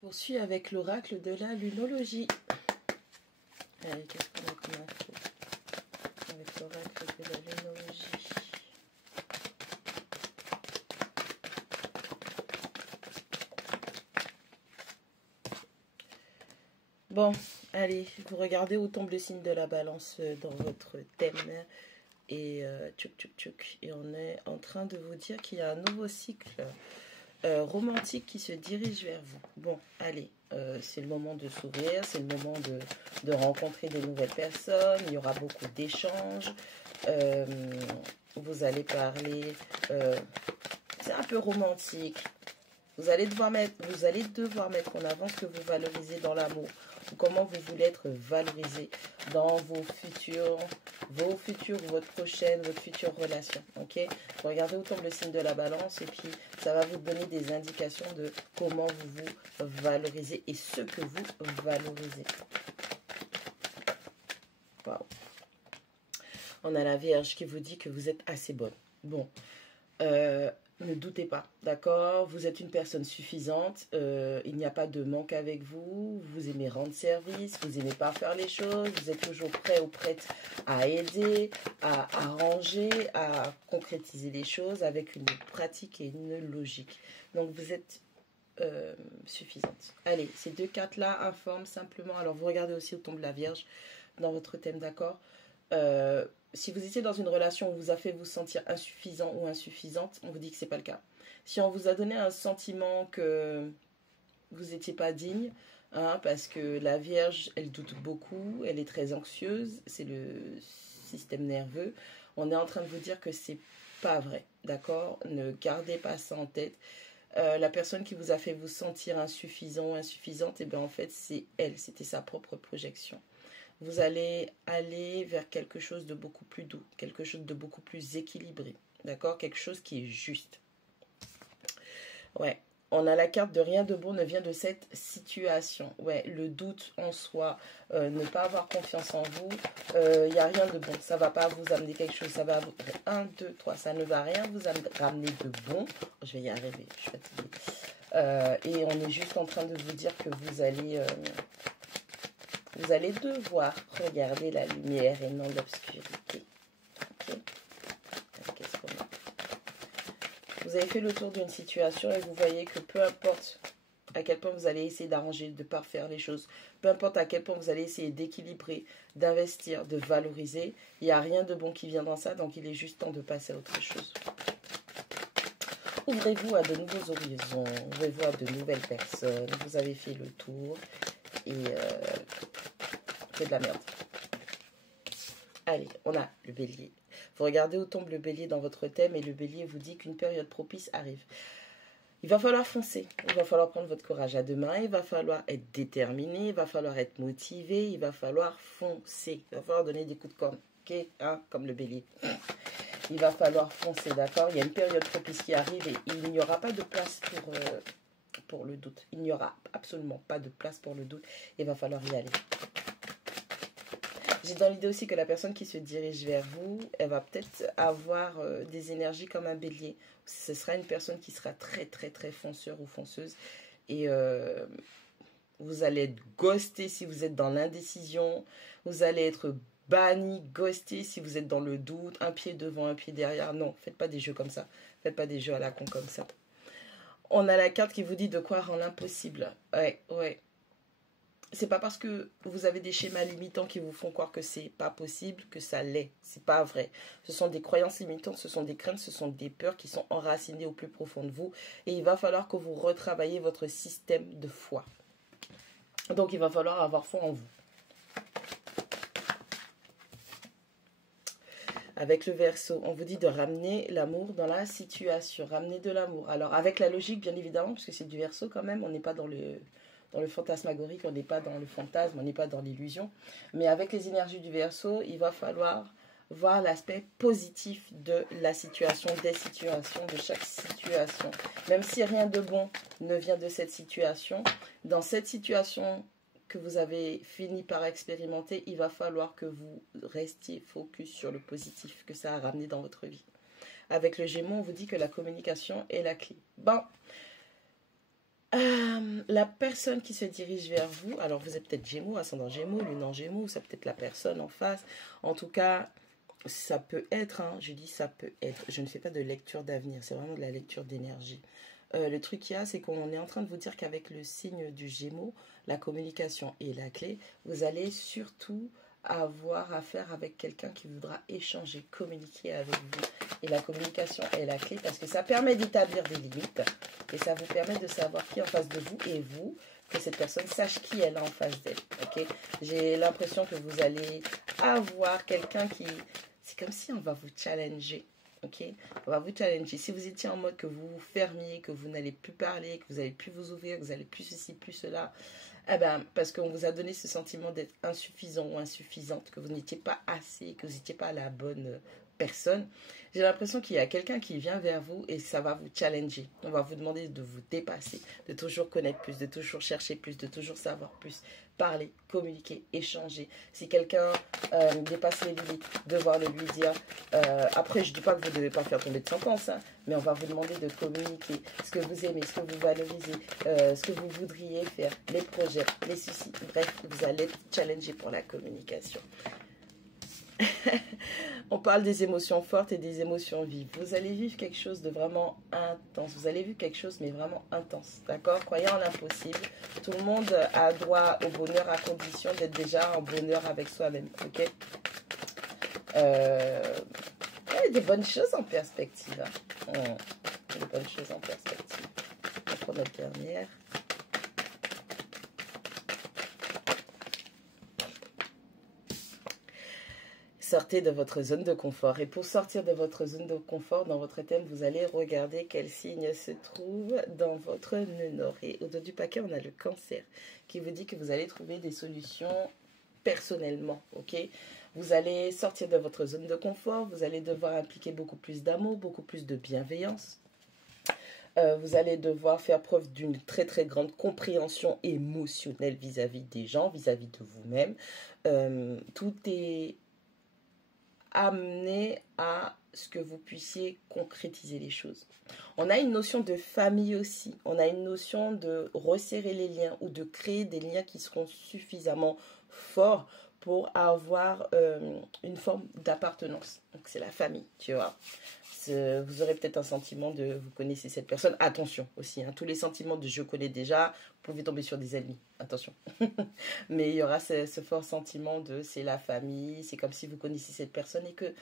Poursuit avec l'oracle de la lunologie. Allez, qu'est-ce qu'on a comme info avec l'oracle de la lunologie? Bon, allez, vous regardez où tombe le signe de la balance dans votre thème. Et tchouk tchouk tchouk. Et on est en train de vous dire qu'il y a un nouveau cycle romantique qui se dirige vers vous. Bon, allez, c'est le moment de sourire, c'est le moment de rencontrer des nouvelles personnes, il y aura beaucoup d'échanges, vous allez parler, c'est un peu romantique, vous allez devoir mettre en avant ce que vous valorisez dans l'amour, ou comment vous voulez être valorisé dans vos futures, votre prochaine, votre future relation. Ok, regardez où tombe le signe de la balance et puis ça va vous donner des indications de comment vous vous valorisez et ce que vous valorisez. Waouh. On a la Vierge qui vous dit que vous êtes assez bonne. Bon, ne doutez pas, d'accord? Vous êtes une personne suffisante, il n'y a pas de manque avec vous, vous aimez rendre service, vous aimez pas faire les choses, vous êtes toujours prêt ou prête à aider, à arranger, à concrétiser les choses avec une pratique et une logique. Donc vous êtes suffisante. Allez, ces deux cartes-là informent simplement, alors vous regardez aussi où tombe la Vierge dans votre thème, d'accord? Si vous étiez dans une relation où vous a fait vous sentir insuffisant ou insuffisante, on vous dit que c'est pas le cas. Si on vous a donné un sentiment que vous n'étiez pas digne, hein, parce que la Vierge, elle doute beaucoup, elle est très anxieuse, c'est le système nerveux, on est en train de vous dire que c'est pas vrai, d'accord? Ne gardez pas ça en tête. La personne qui vous a fait vous sentir insuffisant ou insuffisante, et bien en fait c'est elle, c'était sa propre projection. Vous allez aller vers quelque chose de beaucoup plus doux, quelque chose de beaucoup plus équilibré, d'accord? Quelque chose qui est juste. Ouais, on a la carte de rien de bon ne vient de cette situation. Ouais, le doute en soi, ne pas avoir confiance en vous, il n'y a rien de bon. Ça ne va pas vous amener quelque chose, ça va vous... 1, 2, 3, ça ne va rien vous ramener de bon. Je vais y arriver, je suis fatiguée. Et on est juste en train de vous dire que vous allez devoir regarder la lumière et non l'obscurité. Okay. Qu'est-ce qu'on a? Vous avez fait le tour d'une situation et vous voyez que peu importe à quel point vous allez essayer d'arranger, de parfaire les choses, peu importe à quel point vous allez essayer d'équilibrer, d'investir, de valoriser, il n'y a rien de bon qui vient dans ça, donc il est juste temps de passer à autre chose. Ouvrez-vous à de nouveaux horizons, ouvrez-vous à de nouvelles personnes, vous avez fait le tour et... c'est de la merde. Allez, on a le bélier. Vous regardez où tombe le bélier dans votre thème et le bélier vous dit qu'une période propice arrive. Il va falloir foncer, il va falloir prendre votre courage à deux mains, il va falloir être déterminé, il va falloir être motivé, il va falloir foncer, il va falloir donner des coups de corne, ok, hein, comme le bélier. Il va falloir foncer, d'accord? Il y a une période propice qui arrive et il n'y aura pas de place pour le doute. Il n'y aura absolument pas de place pour le doute, il va falloir y aller. J'ai dans l'idée aussi que la personne qui se dirige vers vous, elle va peut-être avoir des énergies comme un bélier. Ce sera une personne qui sera très très très fonceur ou fonceuse. Et vous allez être ghosté si vous êtes dans l'indécision. Vous allez être banni, ghosté si vous êtes dans le doute. Un pied devant, un pied derrière. Non, faites pas des jeux comme ça. Faites pas des jeux à la con comme ça. On a la carte qui vous dit de croire en l'impossible. Ouais, ouais. C'est pas parce que vous avez des schémas limitants qui vous font croire que c'est pas possible que ça l'est. C'est pas vrai. Ce sont des croyances limitantes, ce sont des craintes, ce sont des peurs qui sont enracinées au plus profond de vous. Et il va falloir que vous retravaillez votre système de foi. Donc il va falloir avoir foi en vous. Avec le Verseau, on vous dit de ramener l'amour dans la situation. Ramener de l'amour. Alors avec la logique, bien évidemment, parce que c'est du Verseau quand même, on n'est pas dans le fantasmagorique, on n'est pas dans le fantasme, on n'est pas dans l'illusion. Mais avec les énergies du Verseau, il va falloir voir l'aspect positif de la situation, des situations, de chaque situation. Même si rien de bon ne vient de cette situation, dans cette situation que vous avez fini par expérimenter, il va falloir que vous restiez focus sur le positif que ça a ramené dans votre vie. Avec le Gémeaux, on vous dit que la communication est la clé. Bon, La personne qui se dirige vers vous, alors vous êtes peut-être Gémeaux, ascendant Gémeaux, lune en Gémeaux, c'est peut-être la personne en face. En tout cas, ça peut être, hein, je dis ça peut être. Je ne fais pas de lecture d'avenir, c'est vraiment de la lecture d'énergie. Le truc qu'il y a, c'est qu'on est en train de vous dire qu'avec le signe du Gémeaux, la communication est la clé. Vous allez surtout avoir affaire avec quelqu'un qui voudra échanger, communiquer avec vous. Et la communication est la clé parce que ça permet d'établir des limites et ça vous permet de savoir qui est en face de vous et vous, que cette personne sache qui elle a en face d'elle. Okay? J'ai l'impression que vous allez avoir quelqu'un qui... C'est comme si on va vous challenger. Okay? On va vous challenger. Si vous étiez en mode que vous vous fermiez, que vous n'allez plus parler, que vous n'allez plus vous ouvrir, que vous n'allez plus ceci, plus cela, eh ben, parce qu'on vous a donné ce sentiment d'être insuffisant ou insuffisante, que vous n'étiez pas assez, que vous n'étiez pas la bonne personne. J'ai l'impression qu'il y a quelqu'un qui vient vers vous et ça va vous challenger. On va vous demander de vous dépasser, de toujours connaître plus, de toujours chercher plus, de toujours savoir plus. Parler, communiquer, échanger. Si quelqu'un dépasse les limites, devoir le lui dire. Après, je ne dis pas que vous ne devez pas faire tomber de sentence, hein, mais on va vous demander de communiquer ce que vous aimez, ce que vous valorisez, ce que vous voudriez faire, les projets, les soucis. Bref, vous allez être challengé pour la communication. On parle des émotions fortes et des émotions vives. Vous allez vivre quelque chose de vraiment intense. Vous allez vivre quelque chose, mais vraiment intense. D'accord? Croyez en l'impossible. Tout le monde a droit au bonheur à condition d'être déjà en bonheur avec soi-même. Ok? Il y a des bonnes choses en perspective. Hein? Des bonnes choses en perspective. On va prendre notre dernière. Sortez de votre zone de confort. Et pour sortir de votre zone de confort, dans votre thème, vous allez regarder quel signe se trouve dans votre nœud nord. Et au dos du paquet, on a le cancer qui vous dit que vous allez trouver des solutions personnellement. Ok? Vous allez sortir de votre zone de confort. Vous allez devoir impliquer beaucoup plus d'amour, beaucoup plus de bienveillance. Vous allez devoir faire preuve d'une très très grande compréhension émotionnelle vis-à-vis des gens, vis-à-vis de vous-même. Tout est amener à ce que vous puissiez concrétiser les choses. On a une notion de famille aussi. On a une notion de resserrer les liens ou de créer des liens qui seront suffisamment forts pour avoir une forme d'appartenance. Donc c'est la famille, tu vois. Vous aurez peut-être un sentiment de vous connaissez cette personne. Attention aussi, hein, tous les sentiments de je connais déjà, vous pouvez tomber sur des ennemis. Attention. Mais il y aura ce fort sentiment de c'est la famille, c'est comme si vous connaissiez cette personne et que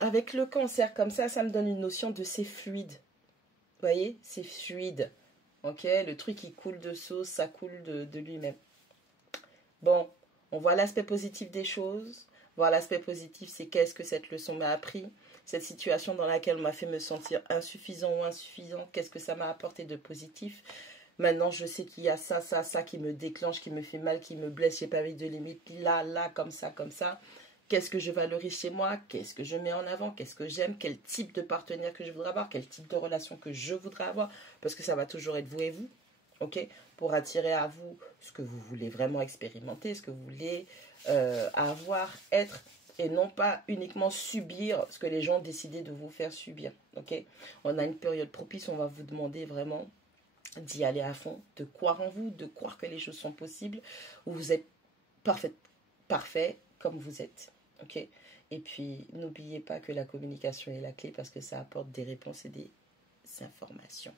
avec le cancer comme ça me donne une notion de c'est fluide. Vous voyez, c'est fluide. Ok, le truc qui coule de sauce, ça coule de lui-même. Bon, on voit l'aspect positif des choses. Voir l'aspect positif, c'est qu'est-ce que cette leçon m'a appris. Cette situation dans laquelle on m'a fait me sentir insuffisant ou insuffisant, qu'est-ce que ça m'a apporté de positif. Maintenant, je sais qu'il y a ça qui me déclenche, qui me fait mal, qui me blesse. J'ai pas mis de limite là, comme ça. Qu'est-ce que je valorise chez moi? Qu'est-ce que je mets en avant? Qu'est-ce que j'aime? Quel type de partenaire que je voudrais avoir? Quel type de relation que je voudrais avoir? Parce que ça va toujours être vous et vous, ok? Pour attirer à vous ce que vous voulez vraiment expérimenter, ce que vous voulez avoir, être, et non pas uniquement subir ce que les gens ont décidé de vous faire subir, ok? On a une période propice, on va vous demander vraiment d'y aller à fond, de croire en vous, de croire que les choses sont possibles, où vous êtes parfait comme vous êtes. Ok? Et puis, n'oubliez pas que la communication est la clé parce que ça apporte des réponses et des informations.